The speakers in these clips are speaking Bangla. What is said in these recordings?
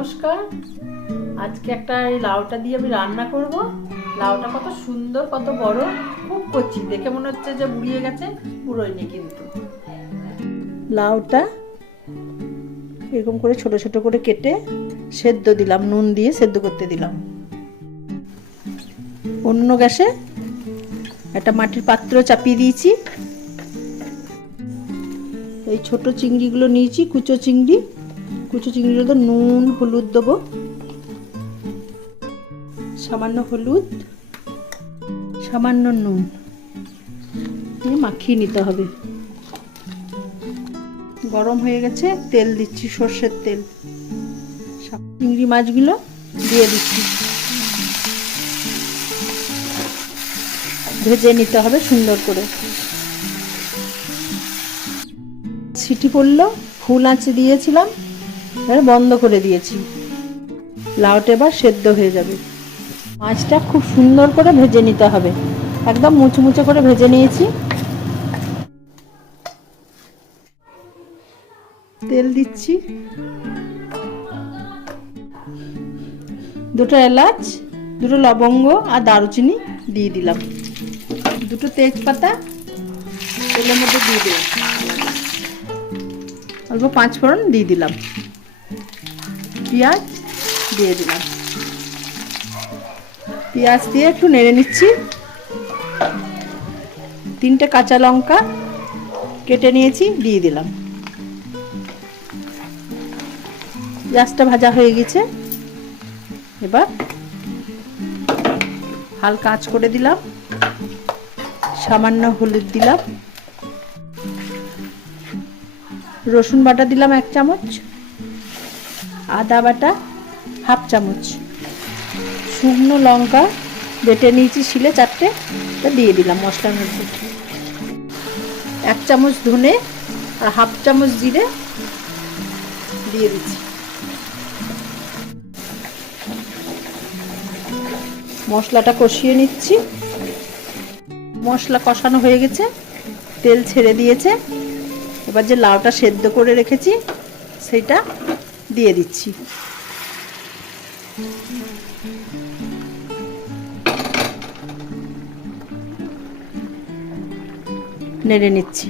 নমস্কার। আজকে একটা এই লাউটা দিয়ে আমি রান্না করব। লাউটা কত সুন্দর, কত বড়, খুব কচি, দেখে মনে হচ্ছে যে বুড়িয়ে গেছে, পুরোয়নি কিন্তু। লাউটা এরকম করে ছোট ছোট করে কেটে সেদ্ধ দিলাম, নুন দিয়ে সেদ্ধ করতে দিলাম। অন্য গ্যাসে একটা মাটির পাত্র চাপিয়ে দিয়েছি। এই ছোট চিংড়িগুলো নিয়েছি, কুচো চিংড়িগুলো তো নুন হলুদ দেবো, সামান্য হলুদ, সামান্য নুন দিয়ে মাখিয়ে নিতে হবে। গরম হয়ে গেছে, তেল দিচ্ছি, সর্ষের তেল। চিংড়ি মাছগুলো দিয়ে দিচ্ছি, ভেজে নিতে হবে সুন্দর করে। সিটি পড়লো, ফুল আঁচে দিয়েছিলাম, এবার বন্ধ করে দিয়েছি। লাউটা এবার সেদ্ধ হয়ে যাবে। মাছটা খুব সুন্দর করে ভেজে নিতে হবে, একদম মুচমুচে করে ভেজে নিয়েছি। তেল দিচ্ছি, দুটো এলাচ, দুটো লবঙ্গ আর দারুচিনি দিয়ে দিলাম, দুটো তেজপাতা তেলের মধ্যে দিয়ে দিলাম, অল্প পাঁচফোড়ন দিয়ে দিলাম, পেঁয়াজ দিয়ে দিলাম। পেঁয়াজ দিয়ে একটু নেড়ে নিচ্ছি। তিনটে কাঁচা লঙ্কা কেটে নিয়েছি, দিয়ে দিলাম। পেঁয়াজটা ভাজা হয়ে গেছে, এবার হালকা আঁচ করে দিলাম, সামান্য হলুদ দিলাম, রসুন বাটা দিলাম 1 চামচ, আদা বাটা 1/2 চামচ, শুকনো লঙ্কা বেটে নিয়েছি শিলে 4টে, দিয়ে দিলাম মশলার মধ্যে। 1 চামচ ধনে আর 1/2 চামচ জিরে দিয়ে দিচ্ছি। মশলাটা কষিয়ে নিচ্ছি। মশলা কষানো হয়ে গেছে, তেল ছেড়ে দিয়েছে। এবার যে লাউটা সেদ্ধ করে রেখেছি সেটা দিয়ে দিচ্ছি। নেড়ে নিচ্ছি।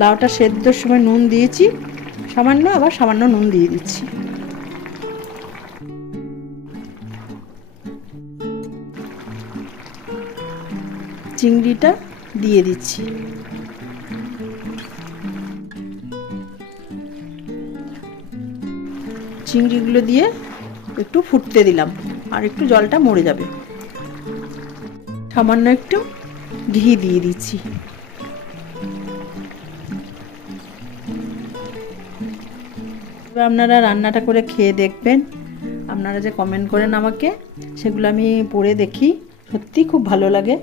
লাউটা সেদ্ধর সময় নুন দিয়েছি সামান্য, আবার সামান্য নুন দিয়ে দিচ্ছি। চিংড়িটা দিয়ে দিচ্ছি। চিংড়িগুলো দিয়ে একটু ফুটতে দিলাম, আর একটু জলটা মরে যাবে। সামান্য একটু ঘি দিয়ে দিচ্ছি। আপনারা রান্নাটা করে খেয়ে দেখবেন। আপনারা যে কমেন্ট করেন আমাকে, সেগুলো আমি পড়ে দেখি, সত্যি খুব ভালো লাগে।